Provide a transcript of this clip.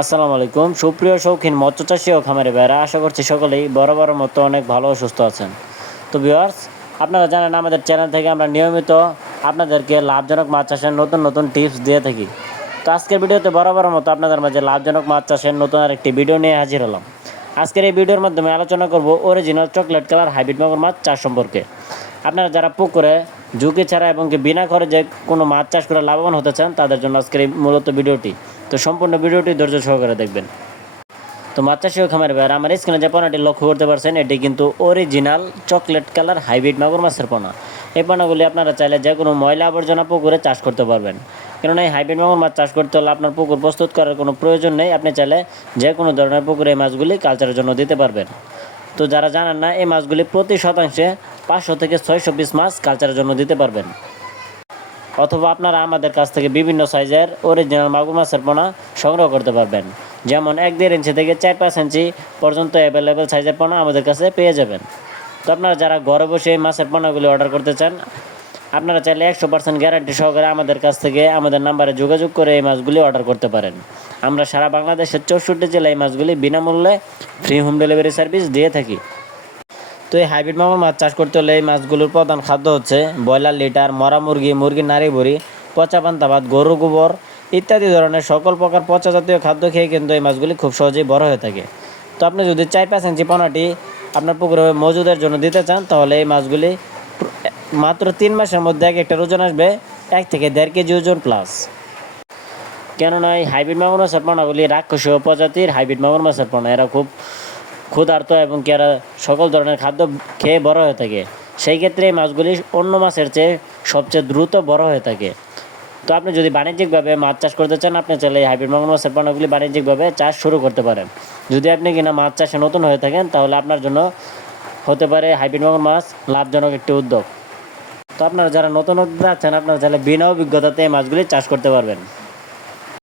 আসসালামু আলাইকুম সুপ্রিয় শৌখিন মৎস্য চাষী ও খামারি ভাইরা, আশা করছি সকলেই বরাবর মতো অনেক ভালো ও সুস্থ আছেন। তো ভিউয়ার্স, আপনারা জানেন আমাদের চ্যানেল থেকে আমরা নিয়মিত আপনাদেরকে লাভজনক মাছ চাষের নতুন নতুন টিপস দিয়ে থাকি। তো আজকের ভিডিওতে বরাবর মতো আপনাদের মাঝে লাভজনক মাছ চাষের নতুন আরেকটি ভিডিও নিয়ে হাজির হলাম। আজকের এই ভিডিওর মাধ্যমে আলোচনা করব অরিজিনাল চকলেট কালার হাইব্রিড মাগুর মাছ চাষ সম্পর্কে। আপনারা যারা পুকুরে ঝুঁকি ছাড়া এবং বিনা খরচে কোনো মাছ চাষ করে লাভবান হতে চান, তাদের জন্য আজকের এই মূলত ভিডিওটি। তো সম্পূর্ণ ভিডিওটি ধৈর্য সহকারে দেখবেন। তো মাছ চাষি ও খামারি ভাইরা, আমার স্ক্রিনে যে পোনাটি লক্ষ্য করতে পারছেন, এটি কিন্তু অরিজিনাল চকলেট কালার হাইব্রিড মাগুর মাছের পোনা। এই পোনাগুলি আপনারা চাইলে যে কোনো ময়লা আবর্জনা পুকুরে চাষ করতে পারবেন। কেননা এই হাইব্রিড মাগুর মাছ চাষ করতে হলে আপনার পুকুর প্রস্তুত করার কোনো প্রয়োজন নেই। আপনি চাইলে যে কোনো ধরনের পুকুরে এই মাছগুলি কালচারের জন্য দিতে পারবেন। তো যারা জানেন না, এই মাছগুলি প্রতি শতাংশে 500 থেকে 600 পিস মাছ কালচারের জন্য দিতে পারবেন। অথবা আপনারা আমাদের কাছ থেকে বিভিন্ন সাইজের অরিজিনাল মাগুর মাছের পোনা সংগ্রহ করতে পারবেন। যেমন 1-1.5 ইঞ্চি থেকে 4-5 ইঞ্চি পর্যন্ত অ্যাভেলেবেল সাইজের পোনা আমাদের কাছে পেয়ে যাবেন। তো আপনারা যারা ঘরে বসে এই মাছের পোনাগুলি অর্ডার করতে চান, আপনারা চাইলে 100% গ্যারান্টি সহকারে আমাদের কাছ থেকে আমাদের নাম্বারে যোগাযোগ করে এই মাছগুলি অর্ডার করতে পারেন। আমরা সারা বাংলাদেশের 64 জেলায় এই মাছগুলি বিনামূল্যে ফ্রি হোম ডেলিভারি সার্ভিস দিয়ে থাকি। তো এই হাইব্রিড মাগুর মাছ চাষ করতে হলে এই মাছগুলোর প্রধান খাদ্য হচ্ছে ব্রয়লার লিটার, মরা মুরগি, মুরগির নাড়ি ভুড়ি, পচা পান্তা ভাত, গরু গোবর ইত্যাদি ধরনের সকল প্রকার পচা জাতীয় খাদ্য খেয়ে কিন্তু এই মাছগুলি খুব সহজেই বড় হয়ে থাকে। তো আপনি যদি 4-5 ইঞ্চি পোনাটি আপনার পুকুরে মজুদের জন্য দিতে চান, তাহলে এই মাছগুলি মাত্র 3 মাসের মধ্যে এক একটা ওজন আসবে 1 থেকে 1.5 কেজি ওজন প্লাস। কেননা এই হাইব্রিড মাগুর মাছের পোনাগুলি রাক্ষসীয় প্রজাতির হাইব্রিড মাগুর মাছের পোনা। এরা খুব ক্ষুধার্ত এবং এরা সকল ধরনের খাদ্য খেয়ে বড় হয়ে থাকে। সেই ক্ষেত্রে এই মাছগুলি অন্য মাছের চেয়ে সবচেয়ে দ্রুত বড় হয়ে থাকে। তো আপনি যদি বাণিজ্যিকভাবে মাছ চাষ করতে চান, আপনি চাইলে এই হাইব্রিড মাগুর মাছের পোনাগুলি বাণিজ্যিকভাবে চাষ শুরু করতে পারেন। যদি আপনি কিনা মাছ চাষে নতুন হয়ে থাকেন, তাহলে আপনার জন্য হতে পারে হাইব্রিড মাগুর মাছ লাভজনক একটি উদ্যোগ। তো আপনারা যারা নতুন উদ্যোক্তা আছেন, আপনারা চাইলে বিনা অভিজ্ঞতাতে এই মাছগুলি চাষ করতে পারবেন।